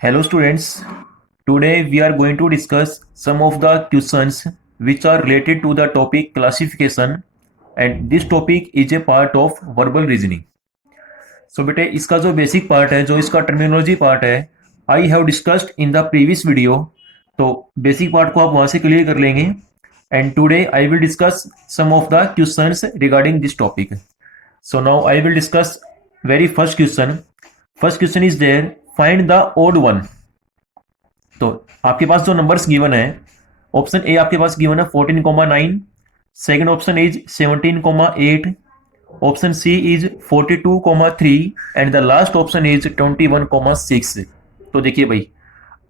Hello students, today we are going to discuss some of the questions which are related to the topic classification and this topic is a part of verbal reasoning. So बेटे इसका जो basic part है, जो इसका terminology part है, I have discussed in the previous video. तो basic part को आप वहां से क्लियर कर लेंगे and today I will discuss some of the questions regarding this topic. So now I will discuss very first question. First question is there, find the odd one. तो आपके पास जो नंबर्स गिवन है, option A आपके पास given है 14,9, second option is 17,8, option C is 42,3 and the last option is 21,6. तो देखिए भाई,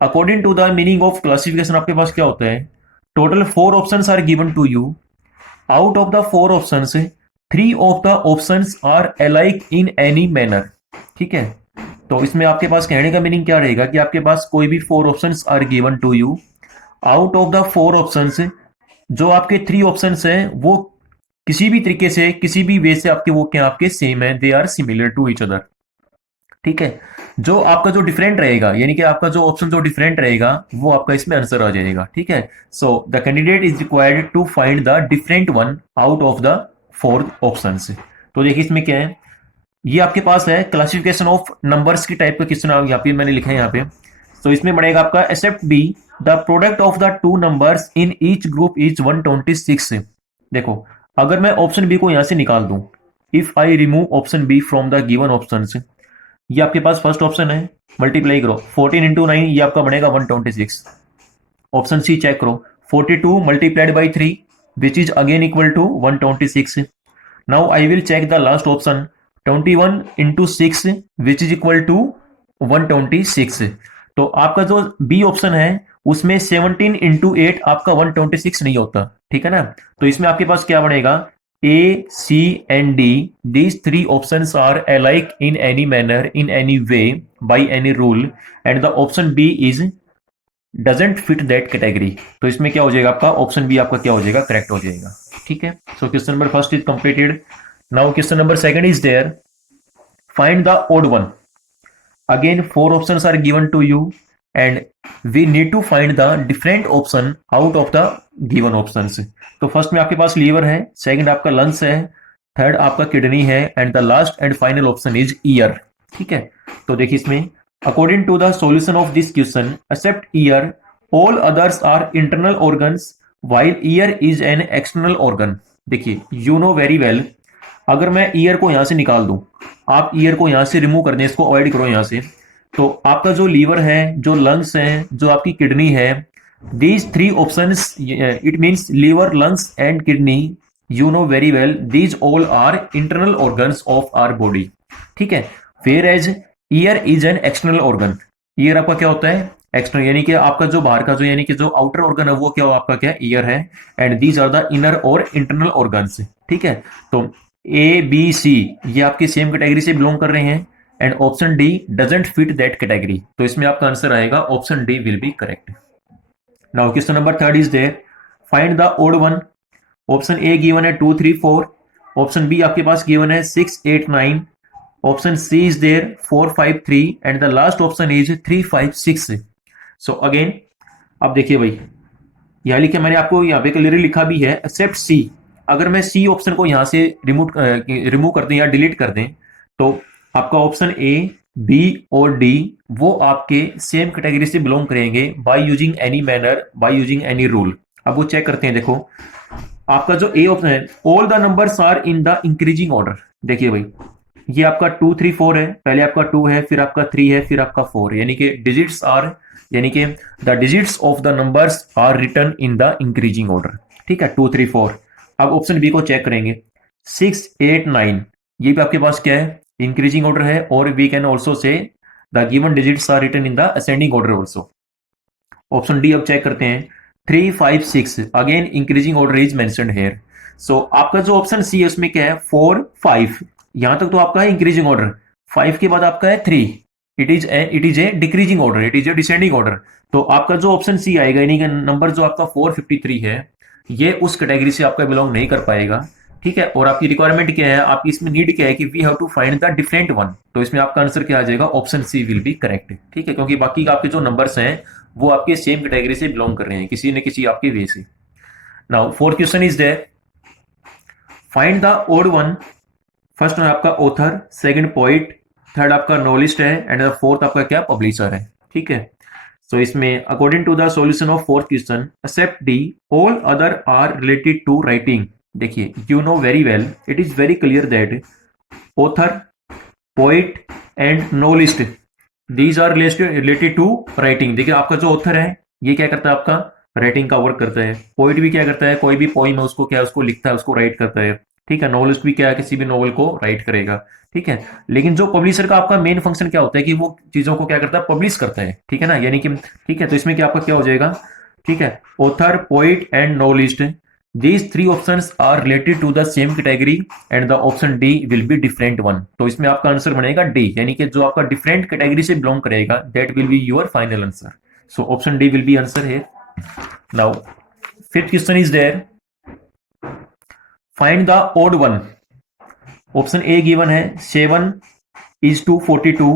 according to the meaning of classification आपके पास क्या होता है, total 4 options are given to you. Out of the 4 options 3 of the options are alike in any manner. ठीक है, तो इसमें आपके पास कहने का मीनिंग क्या रहेगा कि आपके पास कोई भी 4 options are given to you. Out of the 4 options जो आपके 3 ऑप्शंस हैं वो किसी भी तरीके से, किसी भी वे से आपके वो क्या आपके सेम है, they are similar to each other. ठीक है, जो आपका जो डिफरेंट रहेगा, यानी कि आपका जो ऑप्शन जो डिफरेंट रहेगा वो आपका इसमें आंसर आ जाएगा. ठीक है, so the candidate is required to find the different one out of the 4 options. तो देखिए इसमें क्या है, ये आपके पास है क्लासिफिकेशन ऑफ नंबर्स की टाइप का क्वेश्चन यहाँ पे मैंने लिखा है यहाँ पे. तो इसमें बढ़ेगा आपका except B the product of the 2 numbers in each group is 126. देखो, अगर मैं ऑप्शन बी को यहां से निकाल दूं, if I remove option B from the given options, ये आपके पास फर्स्ट ऑप्शन है, मल्टीप्लाई करो 14 इंटू 9, ये आपका बनेगा 126. ऑप्शन सी चेक करो, 42 multiplied by 3 which is again equal to 126. Now I will check the last option 21 into 6 which is equal to 126. तो आपका जो बी ऑप्शन है उसमें 17 इंटू 8 आपका 126 नहीं होता. ठीक है ना, तो इसमें आपके पास क्या बनेगा, A, C and D, these 3 options are alike in any manner, in any way, by any rule, and the option B is doesn't fit that category. तो इसमें क्या हो जाएगा, आपका ऑप्शन बी आपका क्या हो जाएगा, करेक्ट हो जाएगा. ठीक है, so question number first is completed. Now question number second is there, find the odd one. Again 4 options are given to you and we need to find the different option out of the given options. तो first में आपके पास liver है, second आपका lungs है, third आपका kidney है and the last and final option is ear. ठीक है, तो देखिए इसमें according to the solution of this question, except ear all others are internal organs while ear is an external organ. देखिए you know very well, अगर मैं year को यहां से निकाल दूं, आप ईयर को यहां से रिमूव कर दें, इसको अवॉइड करो यहां से, तो आपका जो लीवर है, जो लंग्स है, जो आपकी किडनी है, these 3 options, it means liver, lungs and kidney, you know very well, these all are internal organs of our body. ठीक है, whereas ear is an external organ. ear आपका क्या होता है, एक्सटर्नल, यानी कि आपका जो बाहर का जो, यानी कि जो आउटर ऑर्गन है वो क्या आपका क्या ईयर है and these are the inner और इंटरनल ऑर्गन्स. ठीक है, तो ए बी सी ये आपकी सेम कैटेगरी से बिलोंग कर रहे हैं and option D doesn't fit that category. तो इसमें आपका आंसर आएगा option D will be correct. Now question number 3 is there, find the odd one. Option A given है 2 3 4, ऑप्शन बी आपके पास गिवन है 6 8 9, option C is there 4 5 3 and the last option is 3 5 6. So again अब देखिए भाई, यहां लिखे मैंने आपको, यहाँ पे क्लियरली लिखा भी है एक्सेप्ट सी. अगर मैं सी ऑप्शन को यहां से रिमूव कर दें या डिलीट कर दें, तो आपका ऑप्शन ए, बी और डी वो आपके सेम कैटेगरी से बिलोंग करेंगे by using any manner, by using any rule. अब वो चेक करते हैं. देखो आपका जो ए ऑप्शन है, all the numbers are in the increasing order. देखिए भाई, ये आपका 2 3 4 है, पहले आपका 2 है, फिर आपका 3 है, फिर आपका 4, यानी कि डिजिट्स आर, यानी कि the digits of the numbers are written in the increasing order. ठीक है, 2 3 4. अब ऑप्शन बी को चेक करेंगे, 6 8 9, ये भी आपके पास क्या है, इंक्रीजिंग ऑर्डर है, और we can also say the given digits are written in the ascending order also. Option D अब चेक करते हैं, 3 5 6, again increasing order is mentioned here. So आपका जो ऑप्शन सी है उसमें क्या है, 4 5, यहां तक तो आपका है इंक्रीजिंग ऑर्डर, 5 के बाद आपका है 3, it is a decreasing order, it is a descending order. तो आपका जो ऑप्शन सी आएगा, यानी कि नंबर जो आपका 453 है, ये उस कैटेगरी से आपका बिलोंग नहीं कर पाएगा. ठीक है, और आपकी रिक्वायरमेंट क्या है, आपकी इसमें नीड क्या है कि we have to find the different one, तो इसमें आपका आंसर क्या आ जाएगा, option C will be correct. ठीक है, क्योंकि बाकी आपके जो नंबर्स हैं वो आपके सेम कैटेगरी से बिलोंग कर रहे हैं किसी न किसी आपके वे से। Now fourth question is there, find the odd one. First में आपका ऑथर, सेकंड पोइट, थर्ड आपका नॉवेलिस्ट है, एंड फोर्थ आपका क्या, पब्लिशर है। ठीक है, सो इसमें according to the solution of fourth question, except D all other are related to writing. देखिए, you know very well, it is very clear that author, poet and novelist, these are related to writing. देखिए, आपका जो author है ये क्या करता है, आपका राइटिंग का वर्क करता है। पोइट भी क्या करता है, कोई भी पोइम है उसको क्या, उसको लिखता है, उसको राइट करता है। ठीक है, नॉवेलिस्ट भी क्या है, किसी भी नॉवल को राइट करेगा। ठीक है, लेकिन जो पब्लिशर का आपका मेन फंक्शन क्या होता है कि वो चीजों को क्या करता है, पब्लिश करता है। ठीक है ना, यानी कि ठीक है, तो इसमें क्या आपका क्या हो जाएगा, ठीक है, author, poet and novelist, these three options are related to the same category and the option D will be different one। तो इसमें आपका आंसर बनेगा D, यानी कि जो आपका डिफरेंट कैटेगरी से बिलोंग करेगा, that will be your final answer। So option D will be answer here। Now fifth question is there, find the odd one। Option A given है 7 is to 42,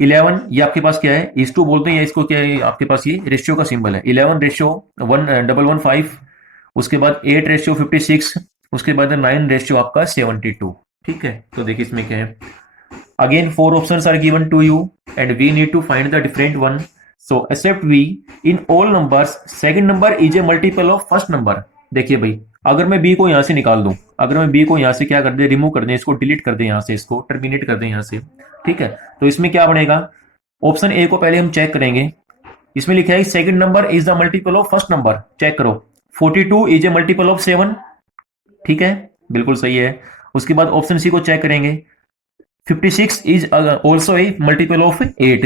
11 ये आपके पास क्या है, is to बोलते हैं, या इसको क्या है, आपके पास ये रेशियो का सिंबल है, 11 रेशियो 115, उसके बाद 8 रेशियो 56, उसके बाद 9 रेशियो आपका 72। ठीक है, तो देखिए इसमें क्या है, again 4 options are given to you and we need to find the different one. So except we in all numbers, second number is a multiple of first number. देखिए भाई, अगर मैं बी को यहां से निकाल दूं, अगर मैं बी को यहां से क्या कर दे, रिमूव कर दें, इसको डिलीट कर दें, यहां से इसको टर्मिनेट कर दें यहां से। ठीक है, तो इसमें क्या बनेगा, ऑप्शन ए को पहले हम चेक करेंगे। इसमें लिखा है second number is the multiple of first number, check करो। 42 इज ए मल्टीपल ऑफ 7, ठीक है, बिल्कुल सही है। उसके बाद ऑप्शन सी को चेक करेंगे, 56 is also a multiple of 8।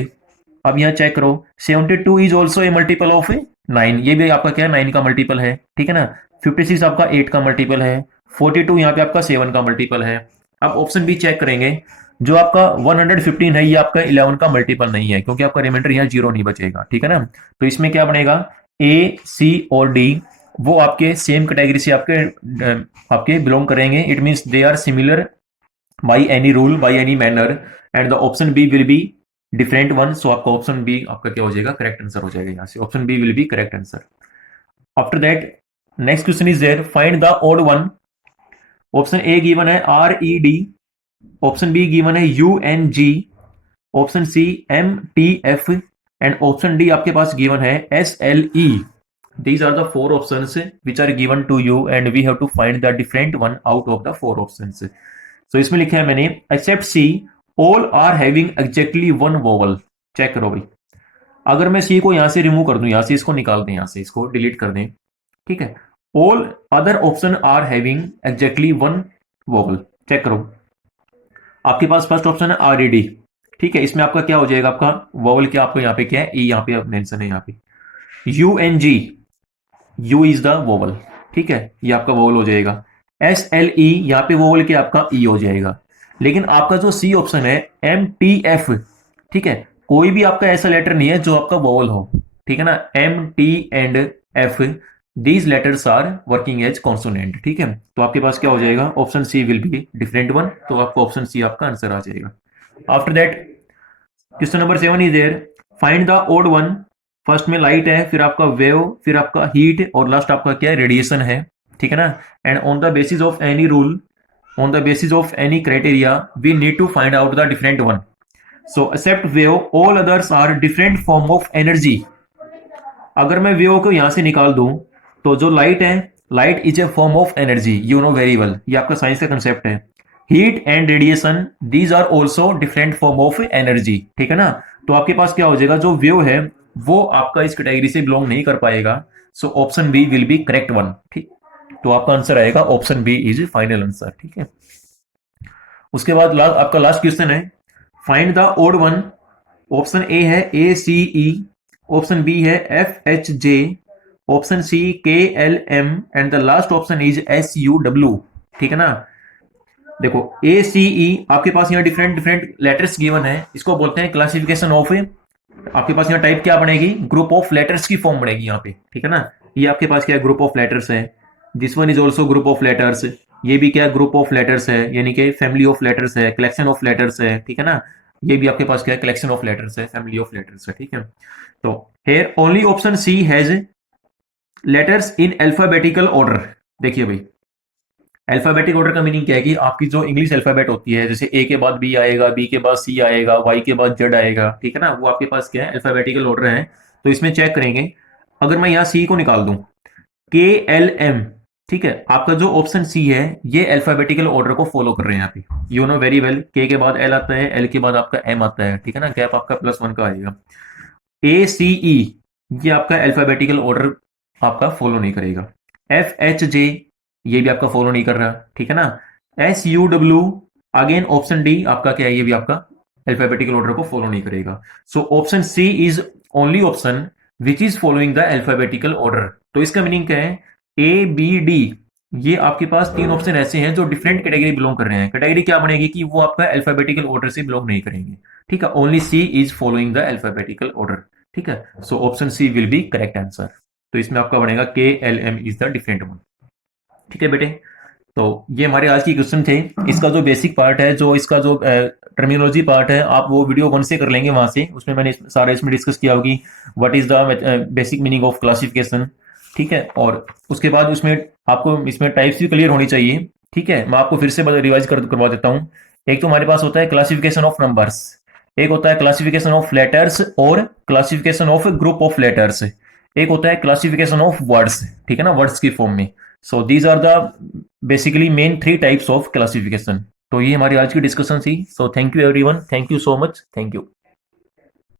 अब यहां चेक करो, 72 is also a multiple of 9, ये भी आपका क्या है, 9 का मल्टीपल है। ठीक है ना, 56 आपका 8 का मल्टीपल है, 42 यहाँ पे आपका 7 का मल्टीपल है। अब ऑप्शन बी चेक करेंगे, जो आपका 115 है ये आपका 11 का मल्टीपल नहीं है, क्योंकि आपका रिमाइंडर यहाँ 0 नहीं बचेगा। ठीक है ना, तो इसमें क्या बनेगा, ए, सी और डी वो आपके सेम कैटेगरी से आपके बिलोंग करेंगे। It means they are similar by any rule, by any manner, and the option B will be different one. So आपका ऑप्शन बी आपका क्या हो जाएगा, करेक्ट आंसर हो जाएगा। यहाँ से option B will be correct answer. After that next question is there, find the odd one. Option A given है R E D, option B given है U N G, option C M T F, and option D आपके पास given है S L E. These are the 4 options which are given to you and we have to find the different one out of the 4 options। So इसमें लिखा है मैंने, except C all are having exactly one vowel। Check करो भाई, अगर मैं C को यहां से रिमूव कर दूं, यहां से इसको निकाल दें, यहां से इसको डिलीट कर दें। ठीक है, all other option are having exactly one vowel। Check करो, आपके पास फर्स्ट ऑप्शन है आर ई डी। ठीक है, इसमें आपका क्या हो जाएगा, आपका वोवल क्या आपको यहाँ पे क्या है, ई यहाँ पे मेंशन है, यहाँ पे U N G, U is the vowel. ठीक है, ये आपका वोवल हो जाएगा। एस एल ई यहाँ पे वोवल के आपका ई हो जाएगा। लेकिन आपका जो सी ऑप्शन है एम टी एफ, ठीक है, कोई भी आपका ऐसा लेटर नहीं है जो आपका वोवल हो। ठीक है ना, M T and F, these letters are working as consonant. ठीक है, तो आपके पास क्या हो जाएगा, option C will be different one. तो आपको ऑप्शन सी आपका आंसर आ जाएगा। After that question number 7 is there, find the odd one. First में लाइट है, फिर आपका वेव, फिर आपका हीट, और लास्ट आपका क्या है, रेडिएशन है। ठीक है ना, and on the basis of any rule, on the basis of any criteria, we need to find out the different one. So except wave all others are different form of energy. अगर मैं wave को यहां से निकाल दूं, तो जो light है, light is a form of energy, you know very well, ये आपका साइंस का कंसेप्ट है। Heat and radiation, these are also different form of energy. ठीक है ना, तो आपके पास क्या हो जाएगा, जो वेव है वो आपका इस कैटेगरी से बिलोंग नहीं कर पाएगा। So option B will be correct one. ठीक, तो आपका आंसर आएगा option B is final answer. ठीक है, उसके बाद आपका लास्ट क्वेश्चन है, find the odd one. Option A है A C E, option B है F H J, option C K L M, and the last option is S U W. ठीक है ना, देखो ए सी ई आपके पास यहाँ डिफरेंट डिफरेंट लेटर्स गिवन है, इसको बोलते हैं क्लासिफिकेशन ऑफ। आपके पास यहाँ टाइप क्या बनेगी, ग्रुप ऑफ लेटर्स की फॉर्म बनेगी यहाँ पे। ठीक है ना, ये आपके पास क्या है, ग्रुप ऑफ लेटर्स है। This one is also group of letters, ये भी क्या ग्रुप ऑफ लेटर्स है, यानी कि फैमिली ऑफ लेटर्स है, कलेक्शन ऑफ लेटर्स है, ठीक है ना। ये भी आपके पास क्या है, कलेक्शन ऑफ लेटर्स है, फैमिली ऑफ लेटर्स है, ठीक है। तो here only option C has letters in alphabetical order. देखिए भाई, अल्फाबेटिक ऑर्डर का मीनिंग क्या है कि आपकी जो इंग्लिश अल्फाबेट होती है, जैसे ए के बाद बी आएगा, बी के बाद सी आएगा, वाई के बाद जेड आएगा, ठीक है ना, वो आपके पास क्या है, अल्फाबेटिकल ऑर्डर है। तो इसमें चेक करेंगे, अगर मैं यहाँ सी को निकाल दूं, के एल एम, ठीक है, आपका जो ऑप्शन सी है ये अल्फाबेटिकल ऑर्डर को फॉलो कर रहे हैं यहाँ पे। यू नो वेरी वेल, के बाद एल आता है, एल के बाद आपका एम आता है, ठीक है ना, गैप आपका +1 का आएगा। ए सी ई, ये आपका अल्फाबेटिकल ऑर्डर आपका फॉलो नहीं करेगा। एफ एच जे, ये भी आपका फॉलो नहीं कर रहा, ठीक है ना। S U W, again option D आपका क्या है, ये भी आपका अल्फाबेटिकल ऑर्डर को फॉलो नहीं करेगा। So option C is only option which is following the alphabetical order. तो इसका मीनिंग क्या है, ए बी डी, ये आपके पास तीन ऑप्शन ऐसे हैं जो डिफरेंट कैटेगरी बिलोंग कर रहे हैं। कैटेगरी क्या बनेगी कि वो आपका अल्फाबेटिकल ऑर्डर से बिलोंग नहीं करेंगे, ठीक है। Only C is following the alphabetical order, ठीक है। So option C will be correct answer. तो इसमें आपका बनेगा K L M is the different one, ठीक है बेटे। तो ये हमारे आज की क्वेश्चन थे। इसका जो बेसिक पार्ट है, जो इसका जो टर्मिनोलॉजी पार्ट है, आप वो वीडियो 1 से कर लेंगे वहां से, उसमें मैंने सारा इसमें डिस्कस किया होगी what is the basic meaning of classification, ठीक है। और उसके बाद उसमें आपको इसमें टाइप्स भी क्लियर होनी चाहिए, ठीक है। मैं आपको फिर से रिवाइज करवा देता हूँ। एक तो हमारे पास होता है क्लासिफिकेशन ऑफ नंबर्स, एक होता है क्लासिफिकेशन ऑफ लेटर्स और classification of group of letters, एक होता है क्लासिफिकेशन ऑफ वर्ड्स, ठीक है ना, वर्ड्स की फॉर्म में। So these are the basically main 3 types of classification. तो ये हमारी आज की डिस्कशन थी। So thank you everyone, thank you so much, thank you.